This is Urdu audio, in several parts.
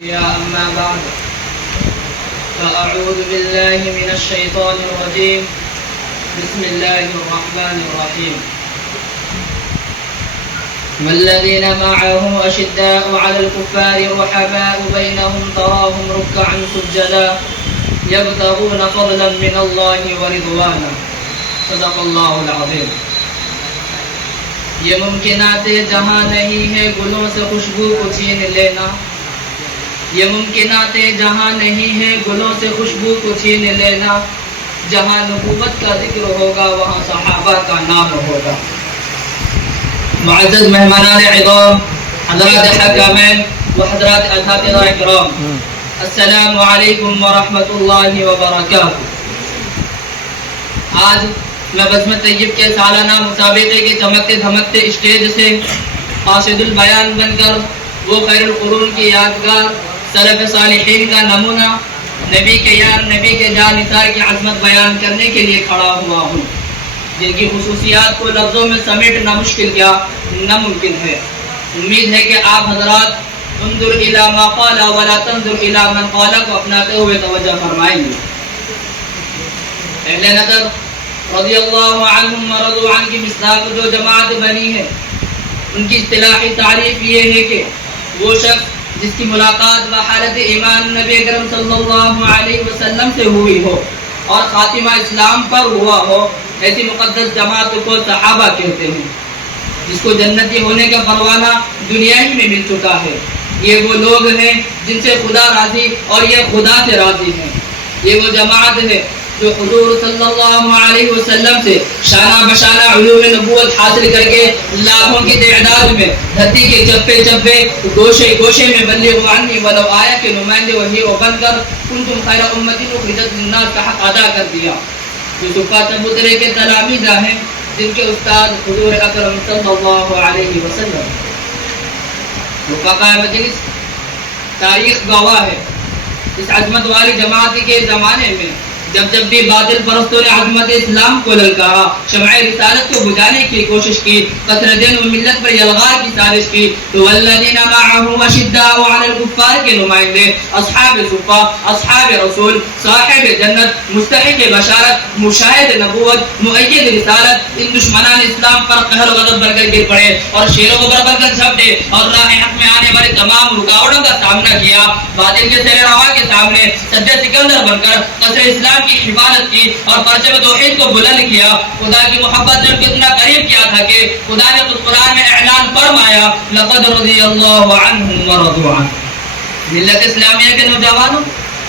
أما بعد فأعوذ بالله من الشيطان الرجيم بسم الله الرحمن الرحيم والذين معه أشداء على الكفار رحماء بينهم تراهم ركعا سجدا يبتغون فضلا من الله ورضوانا صدق الله العظيم. یہ ممکنات جہاں نہیں ہے گلوں سے خوشبو کو چھین لینا، یہ ممکنات جہاں نہیں ہے گلوں سے خوشبو کو چھین لینا، جہاں نبوت کا ذکر ہوگا وہاں صحابہ کا نام ہوگا. معزز مہمانان عظام، حضرات حکامین و حضرات اساتذہ اکرام، السلام علیکم ورحمۃ اللہ وبرکاتہ. آج میں بزم طیب کے سالانہ مسابقے کے چمکتے دھمکتے اسٹیج سے قاصد البیان بن کر وہ خیر القرون کی یادگار سلف صالحین کا نمونہ نبی کے یار نبی کے جان نثار کی عظمت بیان کرنے کے لیے کھڑا ہوا ہوں، جن کی خصوصیات کو لفظوں میں سمیٹنا مشکل کیا ناممکن ہے. امید ہے کہ آپ حضرات انظر الی ما قال ولا تنظر الی من قال کو اپناتے ہوئے توجہ فرمائیں گے. اہل نظر رضی اللہ عنہم ورضوا عنہ کی مصداق جو جماعت بنی ہے، ان کی اصطلاحی تعریف یہ ہے کہ وہ شخص جس کی ملاقات بحالت ایمان نبی اکرم صلی اللہ علیہ وسلم سے ہوئی ہو اور خاتمہ اسلام پر ہوا ہو، ایسی مقدس جماعت کو صحابہ کہتے ہیں، جس کو جنتی ہونے کا پروانہ دنیا ہی میں مل چکا ہے. یہ وہ لوگ ہیں جن سے خدا راضی اور یہ خدا سے راضی ہیں. یہ وہ جماعت ہے جو حضور صلی اللہ علیہ وسلم سے شانہ بشانہ علوم نبوت حاصل کر کے لاکھوں کی تعداد میں دھرتی کے چپے چپے گوشے گوشے میں بلغوا عنی ولو آیا کے نمائندے وہی و بن کر کنتم خیر امتی اخرجت للناس کا حق ادا کر دیا. جو صفات چبوترے کے تلامذہ ہیں، جن کے استاد حضور اکرم صلی اللہ علیہ وسلم. رفقاء مجلس، تاریخ گواہ ہے اس عظمت والی جماعت کے زمانے میں جب بھی باطل پرستوں نے عظمت اسلام کو للکارا، شمع رسالت کو بجھانے کی کوشش کی، قطر دین و ملت پر یلغار کی سازش کی، تو والذین معه اشداء علی الکفار کے نمائندے اصحاب صفا، اصحاب رسول، صاحب جنت، مستحق بشارت، مشاہد نبوت، مؤید رسالت، ان دشمنان اسلام پر قہر و غضب بھر کر گر پڑے اور شیروں کو برابر کر جھپٹے اور راہ حق میں آنے والے تمام رکاوٹوں کا سامنا کیا. باطل کے سر روا کے سامنے سد سکندر بن کر قصر اسلام کی حفاظت کی اور پرچم توحید کو بلند کیا. خدا کی محبت نے کتنا قریب کیا تھا کہ خدا نے خود قرآن میں اعلان فرمایا لقد رضی اللہ عنہم ورضوا عنہ. ملت اسلامیہ کے نوجوانوں،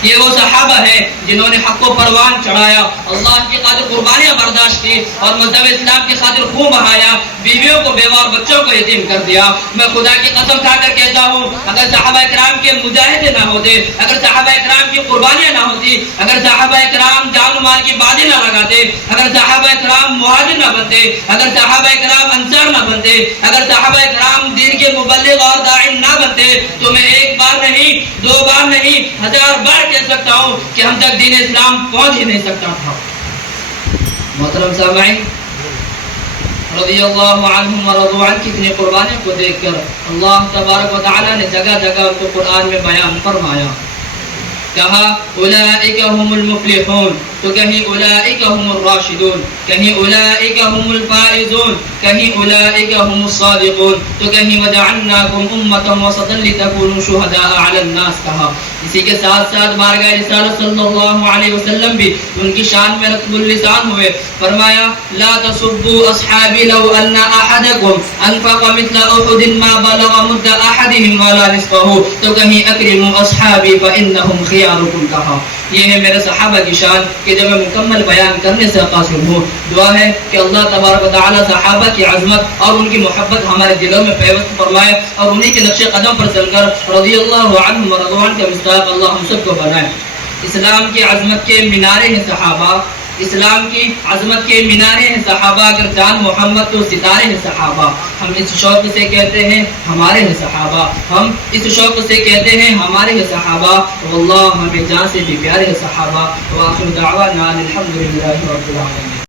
یہ وہ صحابہ ہیں جنہوں نے حق و پروان چڑھایا، اللہ کی خاطر قربانیاں برداشت کی اور مذہب اسلام کی خاطر خون بہایا، بیویوں کو بیوہ اور بچوں کو یتیم کر دیا. میں خدا کی قسم کھا کر کہتا ہوں، اگر صحابہ اکرام کے مجاہدے نہ ہوتے، اگر صحابہ اکرام کی قربانیاں نہ ہوتی، اگر صحابہ اکرام جان و مال کی بازی نہ لگاتے، اگر صحابہ اکرام مہاجر نہ بنتے، اگر صحابہ اکرام انصار نہ بنتے، اگر صحابہ اکرام دین کے مبلغ اور داعی نہ بنتے، تو میں ایک بار نہیں، دو بار نہیں، 1000 بار کہہ سکتا ہوں کہ ہم تک دین اسلام پہنچ ہی نہیں سکتا تھا. محترم سامعین، رضی اللہ عنہم ورضوا عنہ کی اتنی قربانیوں کو دیکھ کر اللہ تبارک و تعالی نے جگہ جگہ ان کو قرآن میں بیان فرمایا. کہا اولئک هم المفلحون، تو کہیں اولئک هم الراشدون، کہیں اولئک هم الفائزون، کہیں اولئک هم الصادقون، تو کہیں وجعلناکم امة وسطا لتکونوا شہداء علی الناس کہا. اسی کے ساتھ ساتھ بارگاہ رسالت صلی اللہ علیہ وسلم بھی ان کی شان میں رتب اللسان ہوئے. فرمایا لا تسبوا اصحابی لو ان احدکم انفق مثل احد ما بلغ مد احدهم ولا نصفه، تو کہیں اکرموا اصحابی فانهم خیارکم کہا. یہ ہے میرے صحابہ کی شان کہ جب میں مکمل بیان کرنے سے قاصر ہوں. دعا ہے کہ اللہ تبارک و تعالی صحابہ کی عظمت اور ان کی محبت ہمارے دلوں میں پیوست فرمائے اور انہی کے نقش قدم پر چل کر رضی اللہ عنہم ورضوا عنہ کا مصداق اللہ ہم سب کو بنائے. اسلام کی عظمت کے مینارے ہیں صحابہ، اسلام کی عظمت کے مینارے ہیں صحابہ. اگر جان محمد تو ستارے ہیں صحابہ. ہم اس شوق سے کہتے ہیں ہمارے ہیں صحابہ، ہم اس شوق سے کہتے ہیں ہمارے ہیں صحابہ. واللہ ہمیں جان سے بھی پیارے ہیں صحابہ. وآخر دعوانا الحمدللہ رب العالمین.